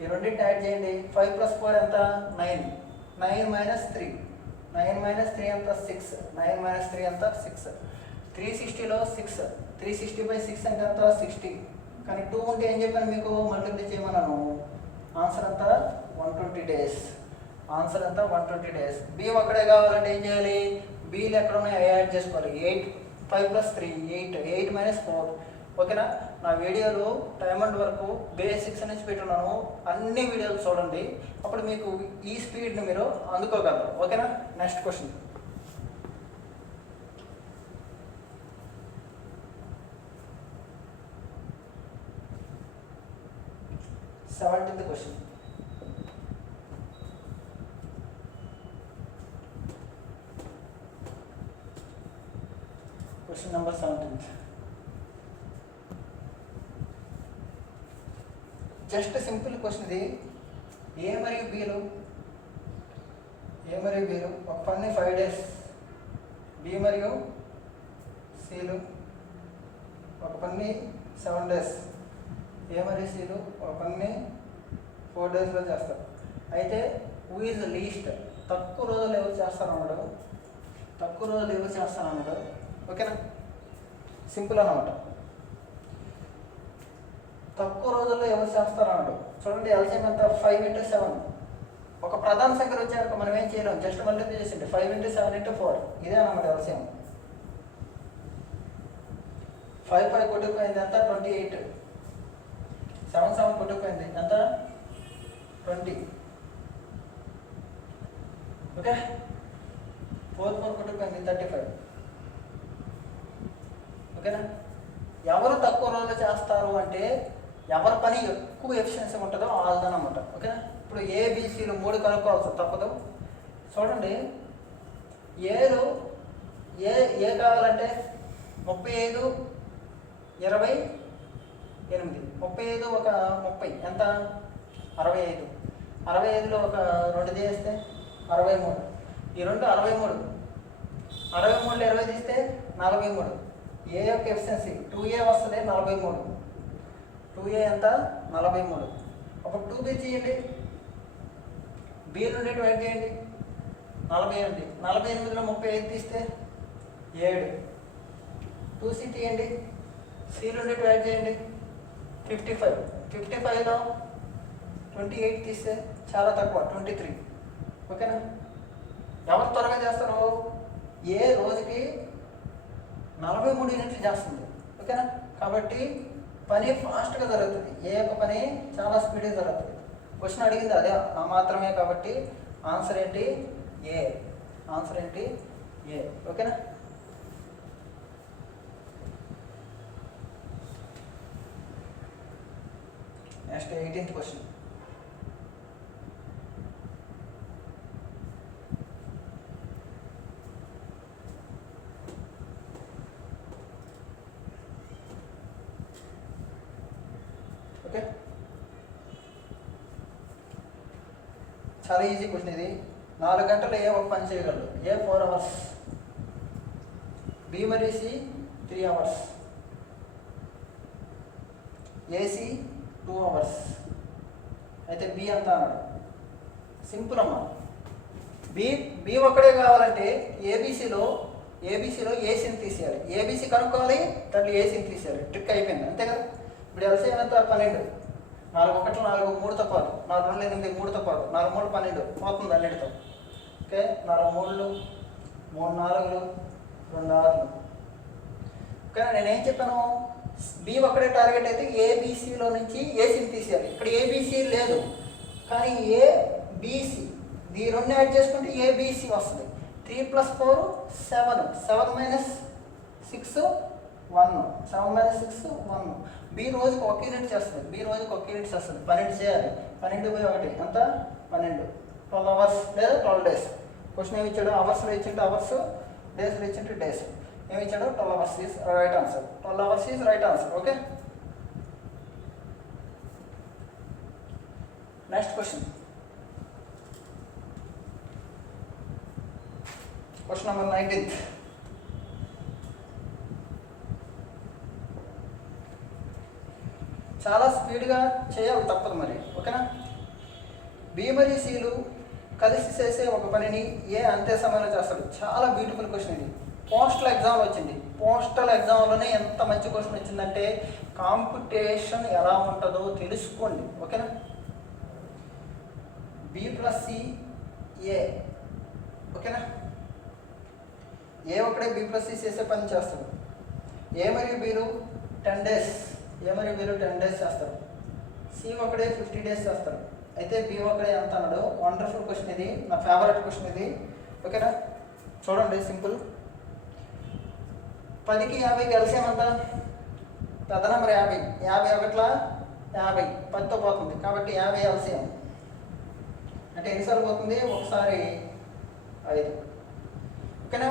ఈ రెండింటిని యాడ్ చేయండి. 5 + 4 ఎంత? 9. 9 - 3, 9 - 3 ఎంత? 6. 9 - 3 ఎంత? 6. 360లో 6, 360/6 అంటే ఎంత? 60. కానీ 2 ఉంటే ఏం చెప్పాను మీకు? మల్టిప్లై చేయమన్నాను. ఆన్సర్ అంతా 120 days. ఆన్సర్ ఎంత 120 days. బి ఒక్కడే కావాలంటే ఏం చేయాలి? బీలు ఎక్కడ ఉన్నాయి యాడ్ చేసుకోవాలి. 8 5 + 3 8 8 - 4. ఓకేనా? నా వీడియోలు టైమ్ అండ్ వరకు బేసిక్స్ నుంచి పెట్టున్నాను, అన్ని వీడియోలు చూడండి, అప్పుడు మీకు ఈ స్పీడ్ని మీరు అందుకోగలరు. ఓకేనా? Next question. Seventeenth question. Question number 17. Just simple question ఇది. ఏ మరియు బీలు ఒక పని 5 days, బి మరియు సిలు ఒక పని 7 days, ఏ మరియు సిలు ఒక పని 4 daysలో చేస్తారు. అయితే హూ ఈజ్ లీస్ట్, తక్కువ రోజులు ఎవరు చేస్తారన్నాడు, ఓకేనా? సింపుల్ అన్నమాట. తక్కువ రోజుల్లో ఎవరు చేస్తారన్నాడు. చూడండి, ఎల్సిఎం ఎంత? 5 × 7. ఒక ప్రధాన సంఖ్య వచ్చాక మనం ఏం చేయలేం, జస్ట్ మల్టిప్లై చేసింది 5 × 7 × 4. ఇదే అన్నమాట ఎల్సిఎం. 5 5 కొట్టుకుపోయింది ఎంత? 28. 7 7 కొట్టుకుపోయింది ఎంత? 20. ఓకే, 4 4 కొట్టుకుపోయింది 35. ఓకేనా? ఎవరు తక్కువ రోజులు చేస్తారు అంటే ఎవరి పని ఎక్కువ ఎఫిషియన్సీ ఉంటుందో వాళ్ళదనమాట. ఓకేనా? ఇప్పుడు ఏబిసిలు 3 కనుక్కోవాల్సి తప్పదు. చూడండి, ఏలు ఏ కావాలంటే 35 28 35 ఒక 30 ఎంత? 65. 65లో ఒక 2 చేస్తే 63. ఈ 2 63. 63లో 20 తీస్తే 43. ఏ యొక్క ఎఫిషియన్సీ 2A వస్తుంది 43. 2A ఎంత? 43. అప్పుడు 2B చేయండి, బి నుండి డివైడ్ చేయండి 48. 48లో 35 తీస్తే 7. 2C తీయండి, సి నుండి డివైడ్ చేయండి 55. 55లో 28 తీస్తే చాలా తక్కువ 23. ఓకేనా? ఎవరు త్వరగా చేస్తారు? ఏ రోజుకి 43 యూనిట్లు చేస్తుంది. ఓకేనా? కాబట్టి పని ఫాస్ట్గా జరుగుతుంది. ఏ యొక్క పని చాలా స్పీడ్గా జరుగుతుంది. క్వశ్చన్ అడిగింది అదే మాత్రమే, కాబట్టి ఆన్సర్ ఏంటి? ఏ. ఓకేనా? Next 18th question. ఓకే, చాలా ఈజీ క్వశ్చన్ ఇది. 4 గంటలు ఏ ఒక పని చేయగలరు? ఏ 4 hours, బి మరియు సి 3 hours, ఏసి 2 hours. అయితే బి ఎంత అన్నాడు? సింపుల్ అమ్మా. బి ఒక్కడే కావాలంటే ఏబిసిలో ఏసీని తీసేయాలి. ఏబిసి కనుక్కోవాలి, దాంట్లో ఏసీని తీసేయాలి. ట్రిక్ అయిపోయింది, అంతే కదా? ఇప్పుడు ఎల్సిఎం ఎంత? 12. 4 1 4 3తో పాటు 4 2 8 3తో పాటు 4 3 12 పోతుంది అన్నిటితో. ఓకే, 4 3 3 4 2 6. ఓకే, నేనేం చెప్పాను? బి ఒక్కడే టార్గెట్ అయితే ఏబిసిలో నుంచి ఏసీని తీసేయాలి. ఇక్కడ ఏబిసి లేదు, కానీ ఏబిసి ఈ 2 యాడ్ చేసుకుంటే ఏబిసి వస్తుంది. 3 + 4 7. 7 - 6 1. 7 - 6 1. బి రోజుకి 1 యూనిట్ చేస్తుంది. 12 చేయాలి. 12/1 ఎంత? 12. 12 hours లేదా 12 days. క్వశ్చన్ ఏమి ఇచ్చాడు? అవర్స్లో ఇచ్చింటే అవర్స్, డేస్లో ఇచ్చింటే డేస్. ఏమి ఇచ్చాడు? 12 hours is right answer. 12 hours is right answer. Okay, next question. Question number 19. చాలా స్పీడ్గా చేయాలి, తప్పదు మరి. ఓకేనా? బి మరియు సిలు కలిసి చేసే ఒక పనిని ఏ అంతే సమయంలో చేస్తాడు. చాలా బ్యూటిఫుల్ క్వశ్చన్ ఇది. పోస్టల్ ఎగ్జామ్లో వచ్చింది. పోస్టల్ ఎగ్జామ్లోనే ఎంత మంచి క్వశ్చన్ వచ్చిందంటే కాంపిటీషన్ ఎలా ఉంటుందో తెలుసుకోండి. ఓకేనా? బి + సి ఏ, ఓకేనా? ఏ ఒకడే బి ప్లస్ సి చేసే పని చేస్తారు. ఏ మరియు బీలు 10 డేస్, ఏ మరియు బీలు 10 డేస్ చేస్తారు. సి ఒకడే 50 డేస్ చేస్తారు. అయితే బి ఒకడే ఎంత అన్నాడు? వండర్ఫుల్ క్వశ్చన్ ఇది, నా ఫేవరెట్ క్వశ్చన్ ఇది, ఓకేనా? చూడండి సింపుల్. 10కి 50కి ఎల్సిఎం ఎంత? పెద్ద నెంబర్ 50, 51 50, 10తో పోతుంది కాబట్టి 50 ఎల్సిఎం అంటే ఎన్నిసార్లు పోతుంది? ఒకసారి 5, ఓకేనా?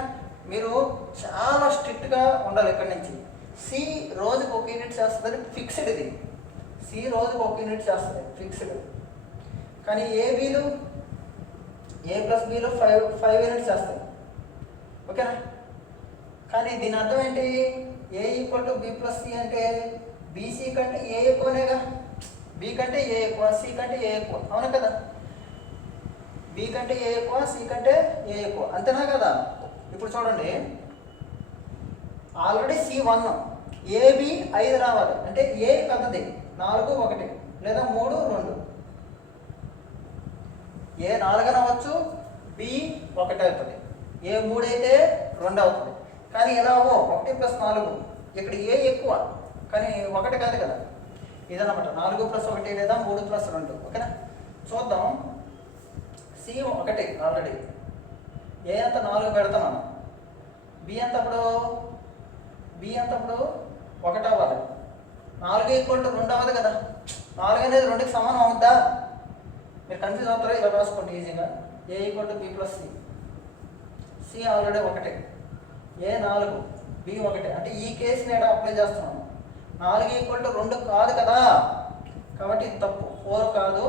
మీరు చాలా స్ట్రిక్ట్గా ఉండాలి ఇక్కడి నుంచి. సి రోజుకు 1 యూనిట్ చేస్తుంది, ఫిక్స్డ్ ఇది. సి రోజుకు 1 యూనిట్ చేస్తుంది, ఫిక్స్డ్. కానీ ఏ బీలు, ఏ ప్లస్ బీలు 5 యూనిట్స్ చేస్తాయి, ఓకేనా? కానీ దీని అర్థం ఏంటి? A equal to B plus C అంటే బీసీ కంటే ఏ ఎక్కువనేగా. బి కంటే ఏ ఎక్కువ, సి కంటే ఏ ఎక్కువ, అవునా కదా? బి కంటే ఏ ఎక్కువ, సి కంటే ఏ ఎక్కువ, అంతేనా కదా? ఇప్పుడు చూడండి, ఆల్రెడీ C1, ఏబి 5 రావాలి అంటే ఏ పెద్దది 4 1 లేదా 3 2. ఏ 4 అవ్వచ్చు, బి 1 అవుతుంది, ఏ 3 అయితే 2 అవుతుంది. కానీ ఎలా 1 + 4, ఇక్కడ ఏ ఎక్కువ కానీ 1 కాదు కదా, ఇదన్నమాట. 4 + 1 లేదా 3 + 2, ఓకేనా? చూద్దాం. సి 1 ఆల్రెడీ, ఏ అంత 4 పెడుతున్నాను, బి అంత అప్పుడు 1 అవ్వాలి. 4 = 2 అవ్వదు కదా, 4 అనేది 2కి సమానం అవుద్దా? మీరు కన్ఫ్యూజ్ అవుతారా? ఇలా రాసుకోండి ఈజీగా. A = B plus C, C already 1, A 4, B 1 అంటే ఈ కేసు నేను అప్లై చేస్తున్నాను. 4 = 2 కాదు కదా, కాబట్టి ఇది తప్పు. 4 కాదు,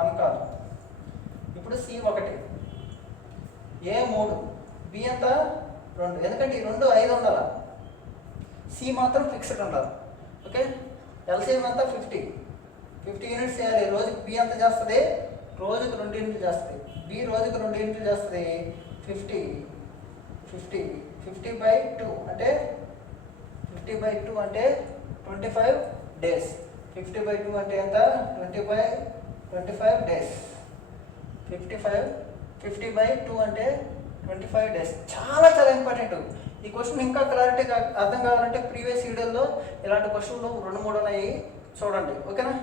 1 కాదు. ఇప్పుడు సి 1, ఏ 3, బి ఎంత 2, ఎందుకంటే ఈ 2 5 ఉండాలి, సి మాత్రం ఫిక్స్డ్ ఉండాలి, ఓకే? ఎల్సిఎం ఎంత? 50 యూనిట్స్ చేయాలి. రోజుకి బి ఎంత చేస్తుంది? రోజుకు 2 యూనిట్లు చేస్తుంది. బి రోజుకు 2 యూనిట్లు చేస్తుంది. 50 / 2 అంటే 50/2 అంటే 25 డేస్. 50/2 అంటే ఎంత? 25 డేస్. 50/2 అంటే 25 డేస్. చాలా ఇంపార్టెంట్ ఈ క్వశ్చన్. ఇంకా క్లారిటీగా అర్థం కావాలంటే ప్రీవియస్ వీడియోలో ఇలాంటి క్వశ్చన్లు 2-3 ఉన్నాయి, చూడండి, ఓకేనా?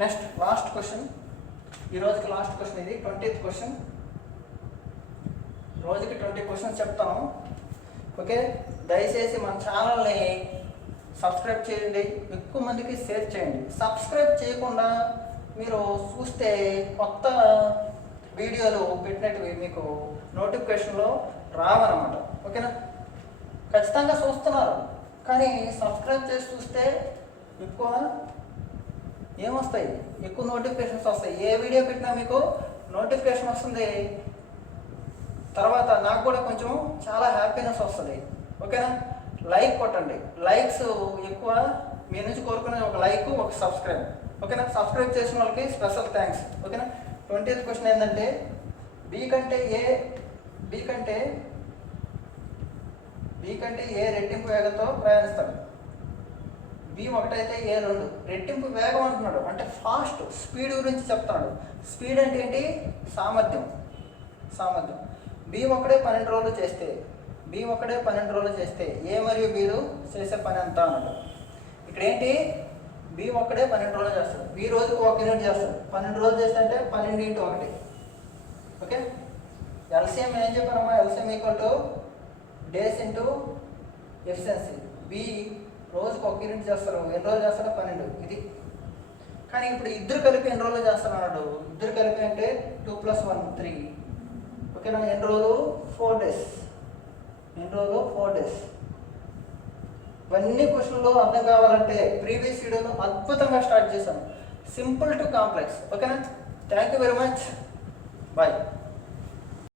నెక్స్ట్ లాస్ట్ క్వశ్చన్, ఈ రోజుకి లాస్ట్ క్వశ్చన్ ఇది, 20th క్వశ్చన్. రోజుకి 20 క్వశ్చన్స్ చెప్తాను, ఓకే? దయచేసి మన ఛానల్ని సబ్స్క్రైబ్ చేయండి, ఎక్కువ మందికి షేర్ చేయండి. సబ్స్క్రైబ్ చేయకుండా మీరు చూస్తే కొత్త వీడియోలు పెట్టినట్టువి మీకు నోటిఫికేషన్లో రావన్నమాట, ఓకేనా? ఖచ్చితంగా చూస్తున్నారు కానీ సబ్స్క్రైబ్ చేసి చూస్తే ఎక్కువ ఏమొస్తాయి? ఎక్కువ నోటిఫికేషన్స్ వస్తాయి. ఏ వీడియో పెట్టినా మీకు నోటిఫికేషన్ వస్తుంది. తర్వాత నాకు కూడా కొంచెం చాలా హ్యాపీనెస్ వస్తుంది, ఓకేనా? లైక్ కొట్టండి, లైక్స్ ఎక్కువ మీ నుంచి కోరుకునే ఒక లైక్, ఒక సబ్స్క్రైబ్, ఓకేనా? సబ్స్క్రైబ్ చేసిన వాళ్ళకి స్పెషల్ థ్యాంక్స్, ఓకేనా? 20th క్వశ్చన్ ఏంటంటే బి కంటే ఏ రెట్టింపు వేగంతో ప్రయాణిస్తాడు. బి 1 అయితే ఏ 2. రెట్టింపు వేగం అంటున్నాడు అంటే ఫాస్ట్, స్పీడ్ గురించి చెప్తున్నాడు. స్పీడ్ అంటే ఏంటి? సామర్థ్యం. బి 1 12 రోజులు చేస్తే ఏ మరియు బీలు చేసే పని ఎంత అన్నాడు. ఇక్కడ ఏంటి? బి 1 12 రోజులు చేస్తాడు, బి రోజుకు 1 యూనిట్ చేస్తాడు. 12 రోజులు చేస్తే అంటే 12 × 1, ఓకే? ఎల్సిఎం ఏం చెప్పారమ్మా? LCM = days × efficiency. బి రోజుకు 1 యూనిట్ చేస్తారు, ఎన్ని రోజులు చేస్తాడో 12, ఇది. కానీ ఇప్పుడు ఇద్దరు కలిపి ఎన్ని రోజులు చేస్తారు అన్నాడు. ఇద్దరు కలిపి అంటే 2 + 1 3, ఓకేనా? ఎన్ని రోజులు? 4 డేస్. ఇవన్నీ క్వశ్చన్లు అర్థం కావాలంటే ప్రీవియస్ వీడియోలో అద్భుతంగా స్టార్ట్ చేశాను. సింపుల్ టు కాంప్లెక్స్, ఓకేనా? Thank you very much, bye.